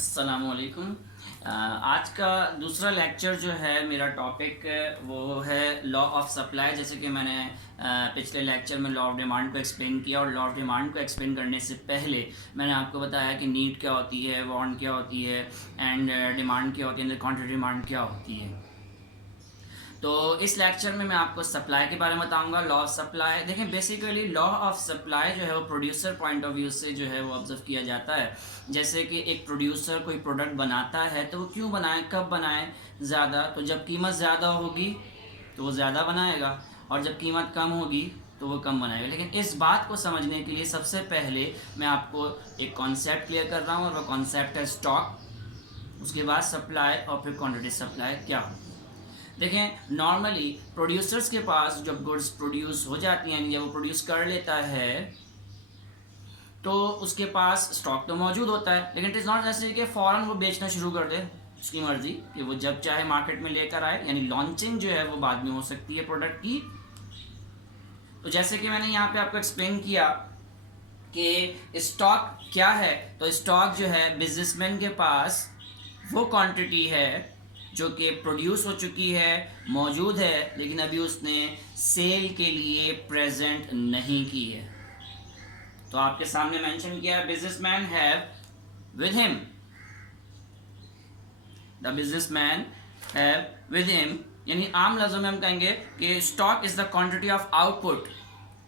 अस्सलामुअलैकुम। आज का दूसरा लेक्चर जो है मेरा टॉपिक वो है लॉ ऑफ सप्लाई। जैसे कि मैंने पिछले लेक्चर में लॉ ऑफ डिमांड को एक्सप्लेन किया, और लॉ ऑफ डिमांड को एक्सप्लेन करने से पहले मैंने आपको बताया कि नीड क्या होती है, वांट क्या होती है, एंड डिमांड क्या होती है, क्वांटिटी डिमांड क्या होती है। तो इस लेक्चर में मैं आपको सप्लाई के बारे में बताऊंगा, लॉ ऑफ सप्लाई। देखें, बेसिकली लॉ ऑफ सप्लाई जो है वो प्रोड्यूसर पॉइंट ऑफ व्यू से जो है वो ऑब्जर्व किया जाता है। जैसे कि एक प्रोड्यूसर कोई प्रोडक्ट बनाता है तो वो क्यों बनाए, कब बनाए ज़्यादा, तो जब कीमत ज़्यादा होगी तो वो ज़्यादा बनाएगा, और जब कीमत कम होगी तो वो कम बनाएगा। लेकिन इस बात को समझने के लिए सबसे पहले मैं आपको एक कॉन्सेप्ट क्लियर कर रहा हूँ, और वो कॉन्सेप्ट है स्टॉक। उसके बाद सप्लाई, और फिर क्वान्टिटी सप्लाई क्या होती है। देखें, नॉर्मली प्रोड्यूसर्स के पास जब गुड्स प्रोड्यूस हो जाती हैं, जब वो प्रोड्यूस कर लेता है तो उसके पास स्टॉक तो मौजूद होता है, लेकिन इट इज़ नॉट नेसेसरी कि फ़ौरन वो बेचना शुरू कर दे। उसकी मर्ज़ी कि वो जब चाहे मार्केट में लेकर आए, यानी लॉन्चिंग जो है वो बाद में हो सकती है प्रोडक्ट की। तो जैसे कि मैंने यहाँ पे आपको एक्सप्लेन किया कि स्टॉक क्या है, तो स्टॉक जो है बिजनेसमैन के पास वो क्वांटिटी है जो कि प्रोड्यूस हो चुकी है, मौजूद है, लेकिन अभी उसने सेल के लिए प्रेजेंट नहीं की है। तो आपके सामने मेंशन किया है, businessman have with him, the businessman have with him, यानी आम लफ्जों में हम कहेंगे कि stock is the quantity of output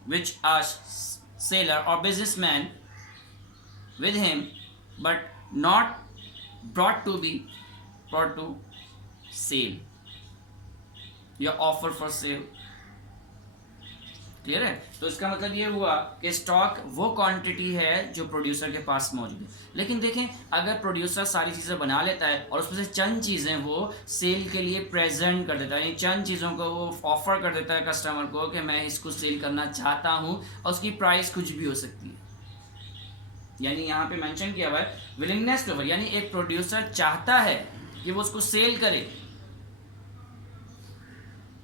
which a seller और businessman with him but not brought to sale या offer for sale। क्लियर है? तो इसका मतलब ये हुआ कि स्टॉक वो क्वांटिटी है जो प्रोड्यूसर के पास मौजूद है। लेकिन देखें, अगर प्रोड्यूसर सारी चीज़ें बना लेता है और उसमें से चंद चीज़ें वो सेल के लिए प्रेजेंट कर देता है, यानी चंद चीज़ों को वो ऑफर कर देता है कस्टमर को कि मैं इसको सेल करना चाहता हूँ, और उसकी प्राइस कुछ भी हो सकती है। यानी यहाँ पे मेंशन किया हुआ है विलिंगनेस टू, यानी एक प्रोड्यूसर चाहता है कि वो उसको सेल करे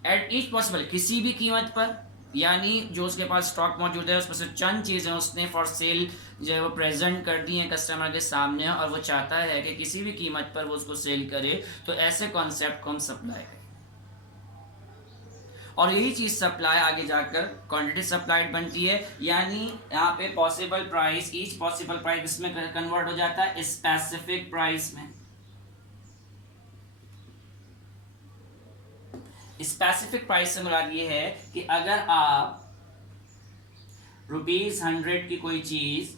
एट ईच पॉसिबल, किसी भी कीमत पर, यानी जो उसके पास स्टॉक मौजूद है उसमें से चंद चीज़ें उसने फॉर सेल जो है वो प्रेजेंट कर दी हैं कस्टमर के सामने, और वो चाहता है कि किसी भी कीमत पर वो उसको सेल करे। तो ऐसे कॉन्सेप्ट को हम सप्लाई करें, और यही चीज़ सप्लाई आगे जाकर क्वांटिटी सप्लाइड बनती है। यानी यहाँ पे possible price, each possible price इसमें कन्वर्ट हो जाता है स्पेसिफिक प्राइस में। स्पेसिफिक प्राइस से मुराद ये है कि अगर आप ₹100 की कोई चीज़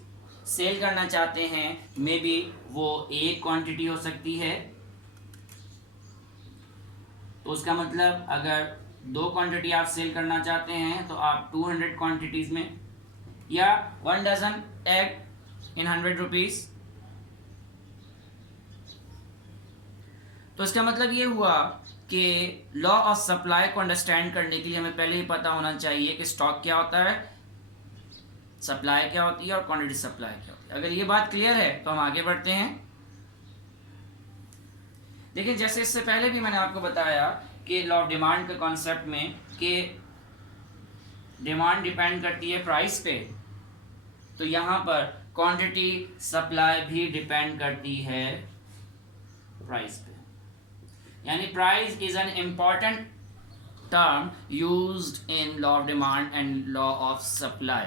सेल करना चाहते हैं, मे बी वो एक क्वांटिटी हो सकती है, तो उसका मतलब अगर 2 क्वांटिटी आप सेल करना चाहते हैं तो आप 200 क्वांटिटीज़ में, या 1 डजन एग इन 100 रुपीज़। तो इसका मतलब ये हुआ कि लॉ ऑफ सप्लाई को अंडरस्टैंड करने के लिए हमें पहले ही पता होना चाहिए कि स्टॉक क्या होता है, सप्लाई क्या होती है, और क्वांटिटी सप्लाई क्या होती है। अगर ये बात क्लियर है तो हम आगे बढ़ते हैं। देखिए, जैसे इससे पहले भी मैंने आपको बताया कि लॉ ऑफ डिमांड के कॉन्सेप्ट में कि डिमांड डिपेंड करती है प्राइस पे, तो यहाँ पर क्वांटिटी सप्लाई भी डिपेंड करती है प्राइस पे। यानी price is an important term used in law of demand and law of supply.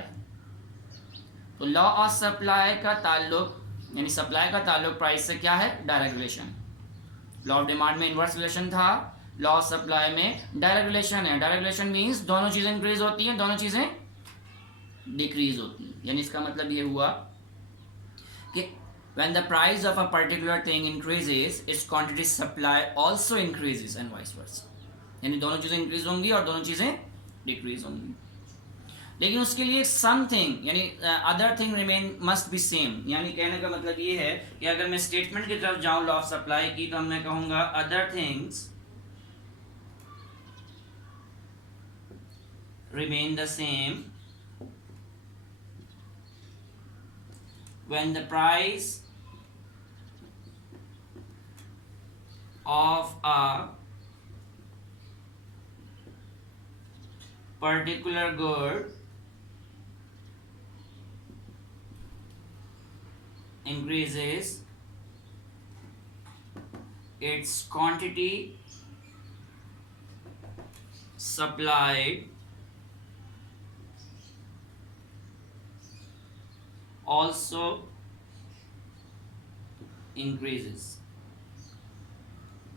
तो लॉ ऑफ सप्लाई का ताल्लुक, यानी सप्लाई का ताल्लुक प्राइस से क्या है, direct relation. Law of demand में इनवर्स रिलेशन था, लॉ ऑफ सप्लाई में डायरेक्ट रिलेशन है। डायरेक्ट रिलेशन मीन्स दोनों चीज़ें इंक्रीज होती हैं, दोनों चीज़ें डिक्रीज होती हैं। यानी इसका मतलब ये हुआ कि when the price of a particular thing increases, its quantity supply also increases and vice versa। यानी दोनों चीज़ें इंक्रीज होंगी और दोनों चीज़ें डिक्रीज होंगी, लेकिन उसके लिए समथिंग, यानी other thing remain must be same. यानी कहने का मतलब ये है कि अगर मैं स्टेटमेंट की तरफ जाऊं लॉ ऑफ सप्लाई की, तो मैं कहूंगा other things remain the same when the price of a particular good increases its quantity supplied also increases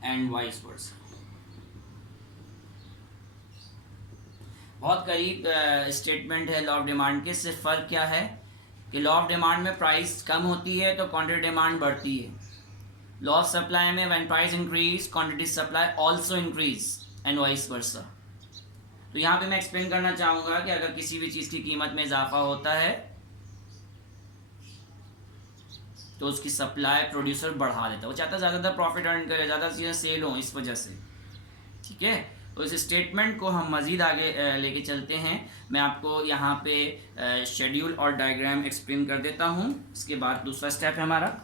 and vice versa। बहुत करीब स्टेटमेंट है लॉ ऑफ डिमांड के। सिर्फ फ़र्क क्या है कि लॉ ऑफ डिमांड में प्राइस कम होती है तो क्वांटिटी डिमांड बढ़ती है। लॉ ऑफ सप्लाई में when price increase quantity supply also increase and vice versa. तो यहाँ पे मैं एक्सप्लेन करना चाहूँगा कि अगर किसी भी चीज़ की कीमत में इजाफा होता है तो उसकी सप्लाई प्रोड्यूसर बढ़ा देता है। वो चाहता है ज़्यादातर प्रॉफिट अर्न करे, ज़्यादा चीज़ें सेल हों, इस वजह से। ठीक है, तो इस स्टेटमेंट को हम मज़ीद आगे लेके चलते हैं। मैं आपको यहाँ पे शेड्यूल और डायग्राम एक्सप्लेन कर देता हूँ। इसके बाद दूसरा स्टेप है हमारा।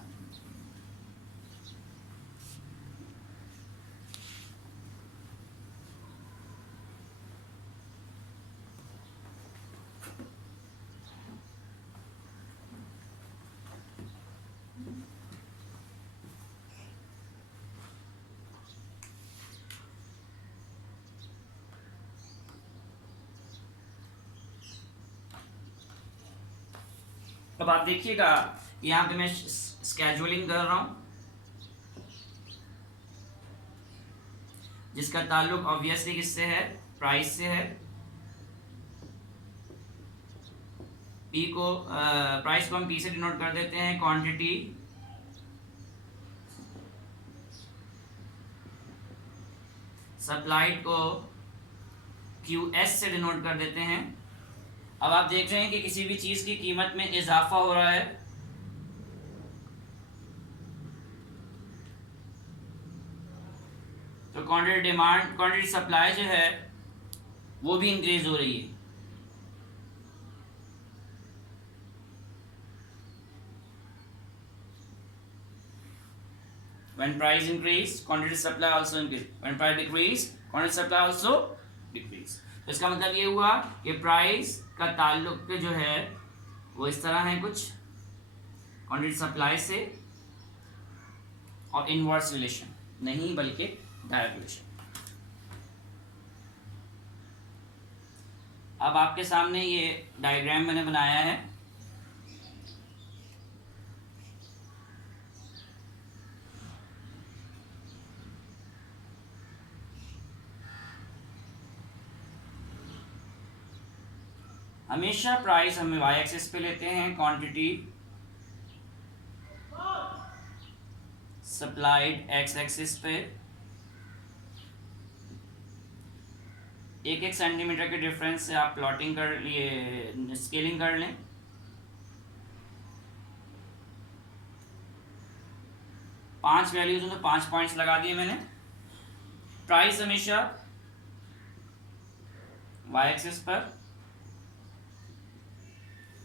अब आप देखिएगा यहाँ पे मैं स्केड्यूलिंग कर रहा हूँ जिसका ताल्लुक ऑब्वियसली किससे है, प्राइस से है। पी को प्राइस को हम पी से डिनोट कर देते हैं, क्वांटिटी सप्लाइड को क्यू एस से डिनोट कर देते हैं। अब आप देख रहे हैं कि किसी भी चीज की कीमत में इजाफा हो रहा है तो क्वांटिटी डिमांड, क्वांटिटी सप्लाई जो है वो भी इंक्रीज हो रही है। When price increase, quantity supply also increase. When price decrease, quantity supply also decrease. तो इसका मतलब ये हुआ कि प्राइस का ताल्लुक जो है वो इस तरह है कुछ क्वांटिटी सप्लाई से, और इनवर्स रिलेशन नहीं बल्कि डायरेक्ट रिलेशन। अब आपके सामने ये डायग्राम मैंने बनाया है। हमेशा प्राइस हम वाई एक्सिस पे लेते हैं, क्वांटिटी सप्लाइड एक्स एक्सिस पे। एक एक सेंटीमीटर के डिफरेंस से आप प्लॉटिंग कर लिए, स्केलिंग कर लें। पांच वैल्यूज तो 5 पॉइंट्स लगा दिए मैंने। प्राइस हमेशा वाई एक्सिस पर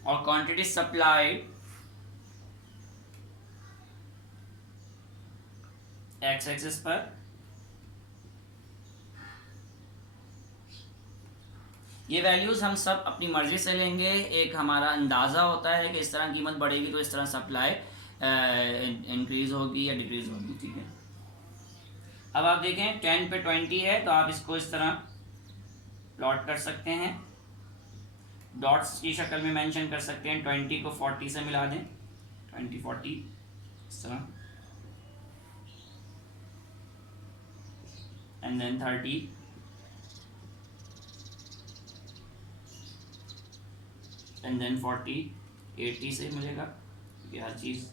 और क्वांटिटी सप्लाइड एक्स एक्सिस पर। ये वैल्यूज हम सब अपनी मर्जी से लेंगे। एक हमारा अंदाज़ा होता है कि इस तरह कीमत बढ़ेगी तो इस तरह सप्लाई इंक्रीज होगी या डिक्रीज होगी। ठीक है, अब आप देखें 10 पे 20 है तो आप इसको इस तरह प्लॉट कर सकते हैं, डॉट्स की शक्ल में मेंशन कर सकते हैं। 20 को 40 से मिला दें, 20 40 इस तरह, एंड देन 30 एंड देन 40 80 से मिलेगा क्योंकि हर चीज़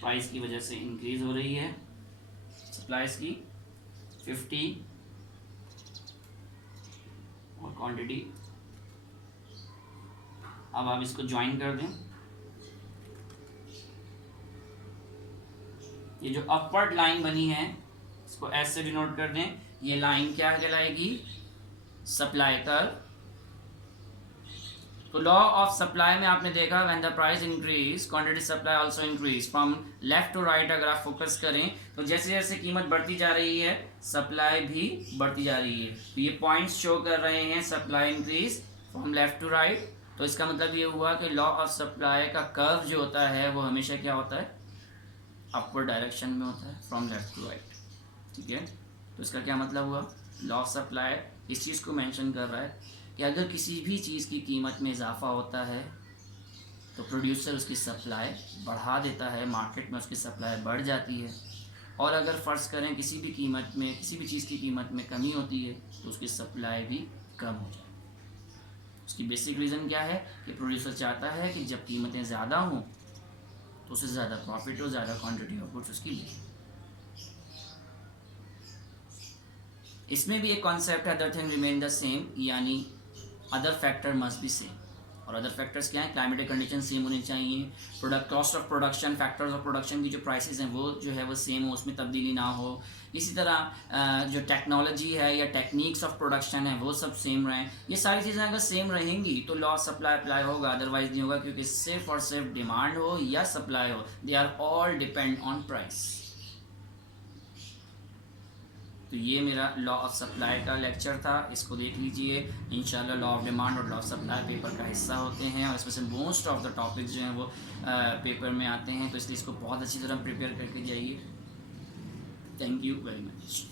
प्राइस की वजह से इंक्रीज हो रही है। सप्लाईज की 50 और क्वांटिटी। अब आप इसको ज्वाइन कर दें। ये जो अपवर्ड लाइन बनी है इसको एस से डिनोट कर दें। ये लाइन क्या कहलाएगी, सप्लाई कर्व। तो लॉ ऑफ सप्लाई में आपने देखा when the price increase quantity supply also increase. From left to right अगर आप फोकस करें तो जैसे जैसे कीमत बढ़ती जा रही है सप्लाई भी बढ़ती जा रही है। तो ये पॉइंट्स शो कर रहे हैं supply increase from left to right. तो इसका मतलब ये हुआ कि लॉ ऑफ सप्लाई का कर्व जो होता है वो हमेशा क्या होता है, अपवर्ड डायरेक्शन में होता है, फ्रॉम लेफ्ट टू राइट। ठीक है। तो इसका क्या मतलब हुआ, लॉ ऑफ सप्लाई इस चीज़ को मेंशन कर रहा है कि अगर किसी भी चीज़ की कीमत में इजाफा होता है तो प्रोड्यूसर उसकी सप्लाई बढ़ा देता है, मार्केट में उसकी सप्लाई बढ़ जाती है। और अगर फ़र्ज़ करें किसी भी कीमत में, किसी भी चीज़ की कीमत में कमी होती है तो उसकी सप्लाई भी कम हो जाए। उसकी बेसिक रीज़न क्या है कि प्रोड्यूसर चाहता है कि जब कीमतें ज़्यादा हों तो उससे ज़्यादा प्रॉफिट हो, ज़्यादा क्वांटिटी ऑफ गुड्स उसकी बिके। इसमें भी एक कॉन्सेप्ट है other thing remain the same, यानी other factor must be same. और अदर फैक्टर्स क्या हैं, क्लाइमेटिक कंडीशन सेम होनी चाहिए, product cost of production, factors of production की जो प्राइसेस हैं वो जो है वो सेम हो, उसमें तब्दीली ना हो। इसी तरह जो टेक्नोलॉजी है या टेक्निक्स ऑफ प्रोडक्शन है वो सब सेम रहें। ये सारी चीज़ें अगर सेम रहेंगी तो लॉ ऑफ सप्लाई अप्लाई होगा, अदरवाइज नहीं होगा, क्योंकि सिर्फ और सिर्फ डिमांड हो या सप्लाई हो, they are all depend on price. तो ये मेरा लॉ ऑफ सप्लाई का लेक्चर था, इसको देख लीजिए। इंशाल्लाह लॉ ऑफ डिमांड और लॉ ऑफ सप्लाई पेपर का हिस्सा होते हैं और इसमें से मोस्ट ऑफ द टॉपिक्स जो हैं वो पेपर में आते हैं, तो इसलिए इसको बहुत अच्छी तरह प्रिपेयर करके जाइए। Thank you very much.